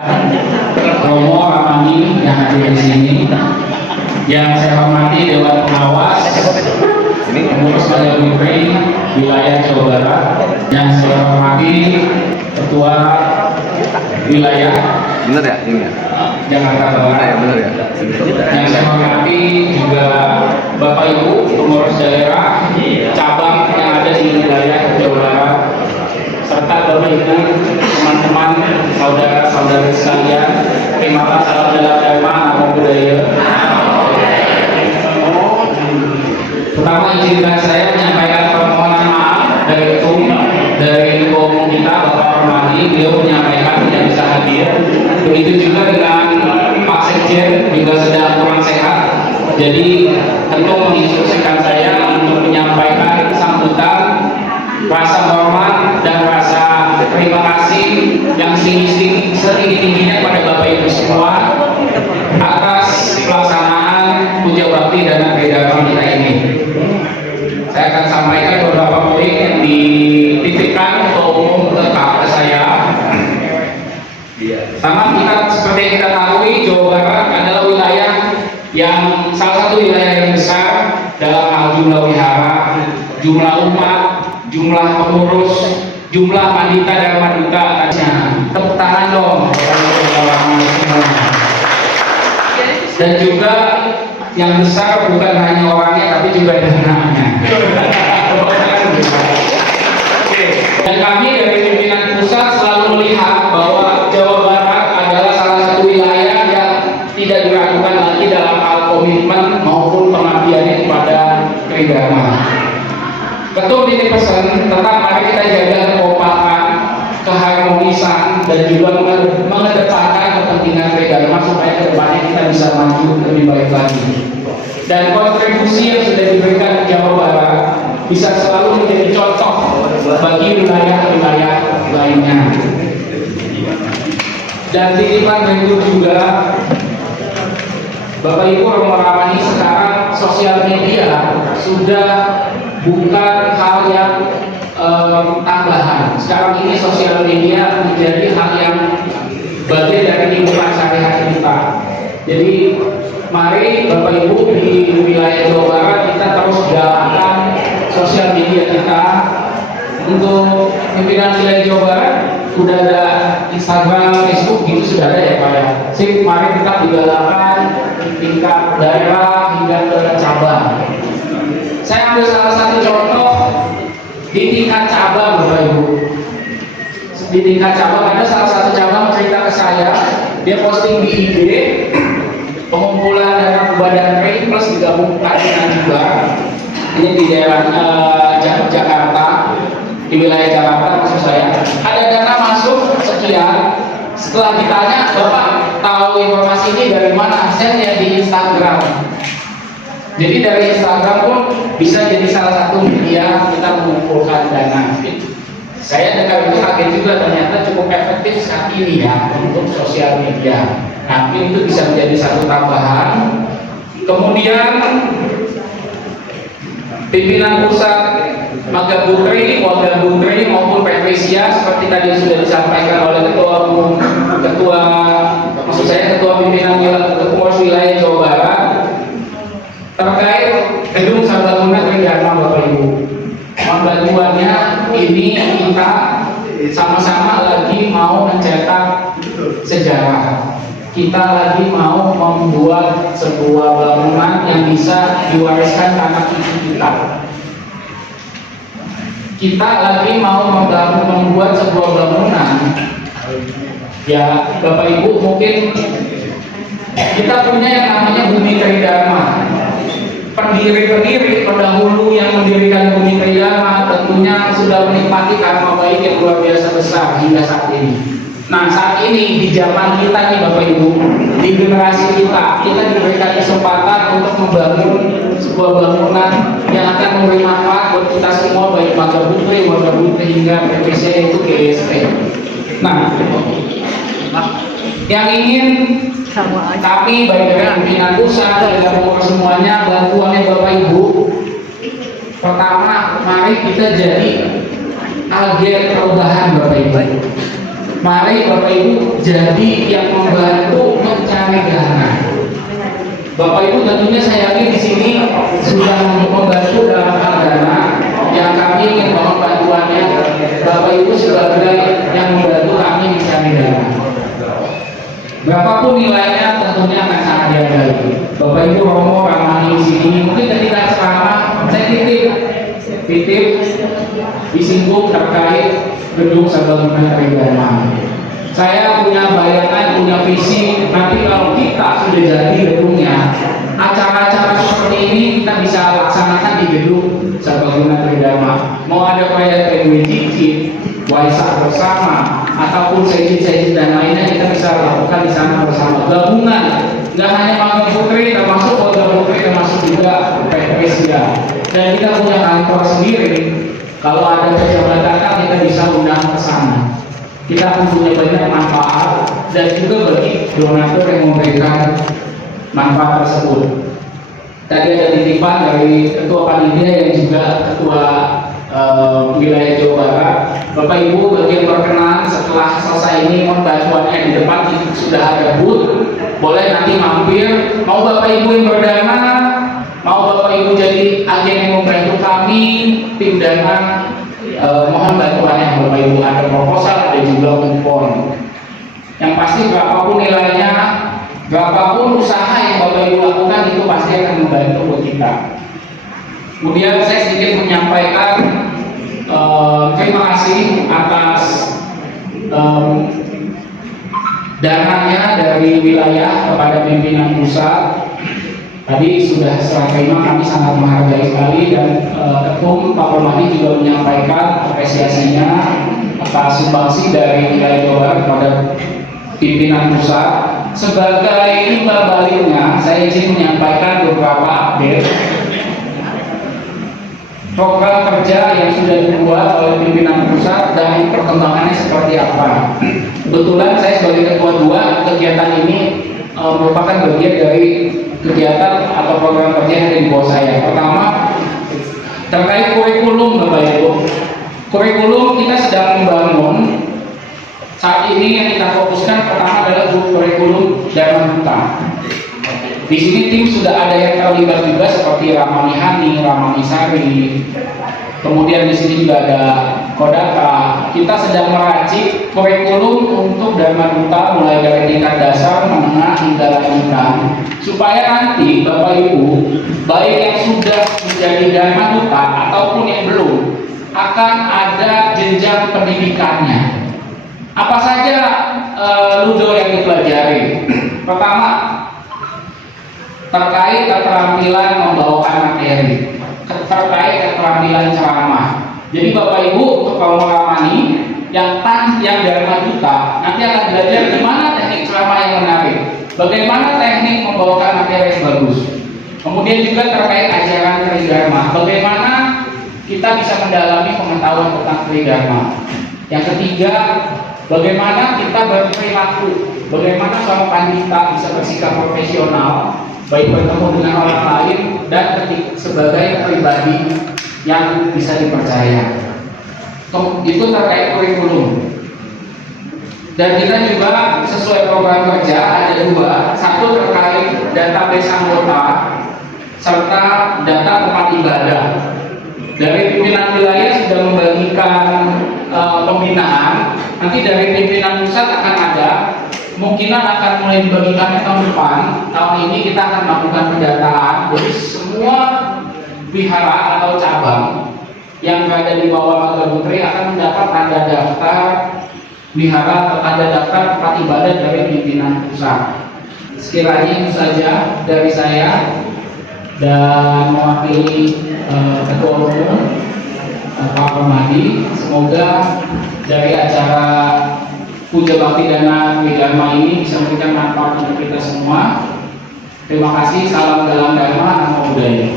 Romo Ramani yang hadir di sini, yang saya hormati Dewan Pengawas, pengurus Badan Putri wilayah Jawa Barat, yang saya hormati Ketua Wilayah bener ya ini ya Jakarta Barat, ya bener ya yang saya hormati juga Bapak Ibu pengurus daerah cabang yang ada di wilayah Jawa Barat, serta Bapak Ibu teman-teman saudara-saudari sekalian. Terima kasih. Salam bela agama, namo budaya. Pertama izinkan saya menyampaikan permohonan maaf dari ketua kita Bapak Permadi. Beliau menyampaikan tidak bisa hadir. Begitu juga dengan Pak Sekjen juga sedang kurang sehat. Jadi tentu menginstruksikan saya untuk menyampaikan sambutan, rasa hormat dan rasa terima kasih yang setinggi-tingginya pada Bapak Ibu semua atas pelaksanaan puja bakti dan agenda kita ini. Saya akan sampaikan beberapa poin yang dititipkan Ketua Umum ke saya. Sama kita seperti yang kita ketahui, Jawa Barat adalah wilayah yang salah satu wilayah yang besar dalam hal jumlah wihara, jumlah umat, jumlah pengurus, jumlah pandita dan maduta. Tepuk tangan dong. Dan juga yang besar bukan hanya orangnya tapi juga dananya. Dan kami dari pimpinan pusat selalu melihat bahwa Jawa Barat adalah salah satu wilayah yang tidak diragukan lagi dalam hal komitmen maupun pengabdiannya kepada Tridharma. Ketua ini pesan, tetap mari kita jaga kekompakan, keharmonisan, dan juga mengedepankan kepentingan Tridharma supaya kedepannya kita bisa maju lebih baik lagi. Dan kontribusi yang sudah diberikan di Jawa Barat bisa selalu menjadi contoh bagi wilayah-wilayah lainnya. Dan titipan berikut juga, Bapak Ibu Romo Ramani, sekarang sosial media sudah bukan hal yang tambahan. Sekarang ini sosial media menjadi hal yang bagian dari kehidupan sehari-hari kita. Jadi mari Bapak Ibu di wilayah Jawa Barat kita terus jalankan sosial media kita. Untuk pimpinan wilayah Jawa Barat sudah ada Instagram, Facebook gitu sudah ada ya Pak ya. Sip, mari kita digalakkan tingkat daerah hingga ke cabang. Saya ambil salah satu contoh di tingkat cabang Bapak Ibu. Di tingkat cabang ada salah satu cabang cerita ke saya, dia posting di IG pengumpulan dana Badan Putri plus digabungkan dengan juga ini di daerah Jakarta, di wilayah Jakarta maksud saya, ada dana masuk sekian. Setelah ditanya, Bapak tahu informasi ini dari mana? Saya lihat di Instagram. Jadi dari Instagram pun bisa jadi salah satu media kita mengumpulkan dana. Saya dengar itu kaget juga, ternyata cukup efektif saat ini ya untuk sosial media. Nah, itu bisa menjadi satu tambahan. Kemudian pimpinan pusat Maga Putri, Waga Putri maupun Petrisia seperti tadi sudah disampaikan oleh ketua pimpinan pengurus wilayah Jawa Barat terkait gedung Sabbangunan Tridharma Bapak Ibu. Bantuannya ini kita sama-sama lagi mau mencetak sejarah. Kita lagi mau membuat sebuah bangunan yang bisa diwariskan anak cucu kita. Kita lagi mau membuat sebuah bangunan. Ya, Bapak Ibu mungkin kita punya yang namanya Bumi Tridharma. Pendiri-pendiri pendahulu yang mendirikan Bumi Tridharma tentunya sudah menikmati karma baik yang luar biasa besar hingga saat ini. Nah, saat ini di zaman kita nih Bapak Ibu, di generasi kita diberikan kesempatan untuk membangun sebuah bangunan yang akan memberi manfaat buat kita semua, baik Maga Putri, Waga Putri hingga PPC yaitu GSP. Nah, yang ingin kami baik dari pimpinan pusat dan pengurus semuanya bantuannya Bapak Ibu, pertama mari kita jadi agen perubahan Bapak Ibu. Mari Bapak Ibu jadi yang membantu mencari dana. Bapak Ibu tentunya saya yakin di sini sudah membantu dalam hal dana yang kami ingin mohon bantuannya. Bapak Ibu sebagai yang membantu kami mencari dana. Berapapun nilainya tentunya akan sangat dihargai. Bapak Ibu Romo Ramani di sini mungkin ketika ceramah saya titip disinggung terkait gedung serbaguna Tridharma. Saya punya bayangan, punya visi, nanti kalau kita sudah jadi gedungnya, acara-acara seperti ini kita bisa laksanakan di gedung serbaguna Tridharma. Mau ada proyek PWJJ, Waisak bersama, ataupun sesi-sesi dan lainnya kita bisa lakukan di sana bersama. Gabungan, nggak hanya Magang Putri, termasuk Magang Putri, termasuk juga PPS ya. Dan kita punya kantor sendiri. Kalau ada pejabat datang kita bisa undang ke sana. Kita akan punya banyak manfaat dan juga bagi donatur yang memberikan manfaat tersebut. Tadi ada titipan dari Ketua Panitia yang juga Ketua wilayah Jawa Barat. Bapak Ibu bagi yang berkenan setelah selesai ini mohon bantuannya di depan sudah ada booth. Boleh nanti mampir. Mau Bapak Ibu yang berdana, mau Bapak Ibu jadi agen yang membantu kami, tim dana, mohon bantuannya Bapak Ibu. Ada proposal, ada juga kupon. Yang pasti berapapun nilainya, berapapun usaha yang Bapak Ibu lakukan itu pasti akan membantu buat kita. Kemudian saya sedikit menyampaikan terima kasih atas dananya dari wilayah kepada pimpinan pusat. Tadi sudah serah terima, kami sangat menghargai sekali, dan Ketum Pak Permadi juga menyampaikan apresiasinya atas sumbangsi dari wilayah Jawa Barat kepada pimpinan pusat. Sebagai imbal baliknya, saya izin menyampaikan beberapa update program kerja yang sudah dibuat oleh pimpinan pusat dan perkembangannya seperti apa. Kebetulan saya sebagai ketua 2, kegiatan ini merupakan bagian dari kegiatan atau program kerja yang ada di bawah saya. Pertama, terkait kurikulum Bapak Ibu. Kurikulum kita sedang membangun. Saat ini yang kita fokuskan pertama adalah kurikulum Dharma Duta. Di sini tim sudah ada yang terlibat juga seperti Ramani Hani, Ramani Sari. Kemudian di sini juga ada Kodaka. Kita sedang meracik kurikulum untuk Dharma Duta mulai dari tingkat dasar, menengah hingga lanjutan, supaya nanti Bapak Ibu, baik yang sudah menjadi Dharma Duta ataupun yang belum, akan ada jenjang pendidikannya. Apa saja Ludo yang dipelajari? Pertama, terkait keterampilan membawakan materi, terkait keterampilan ceramah. Jadi Bapak Ibu untuk kaum Ramani yang Dharma Duta nanti akan belajar gimana teknik ceramah yang menarik, bagaimana teknik membawakan materi yang bagus. Kemudian juga terkait ajaran Tridharma, bagaimana kita bisa mendalami pengetahuan tentang Tridharma. Yang ketiga, bagaimana kita berperilaku, bagaimana seorang pandita bisa bersikap profesional, baik bertemu dengan orang lain dan sebagai pribadi yang bisa dipercaya. Itu terkait kurikulum. Dan kita juga sesuai program kerja ada 2, satu terkait database anggota serta data tempat ibadah. Dari pimpinan wilayah sudah membagikan pembinaan. Nanti dari pimpinan pusat akan ada, kemungkinan akan mulai dibagikannya tahun depan. Tahun ini kita akan melakukan pendataan. Jadi semua wihara atau cabang yang berada di bawah Magang Putri akan mendapat tanda daftar wihara atau tanda daftar tempat ibadah dari pimpinan pusat. Sekiranya itu saja dari saya, dan mewakili Ketua Umum Pak Permadi. Semoga dari acara Puja Bakti Dana Tridharma ini bisa memberikan manfaat untuk kita semua. Terima kasih. Salam dalam Dharma, namo buddhaya.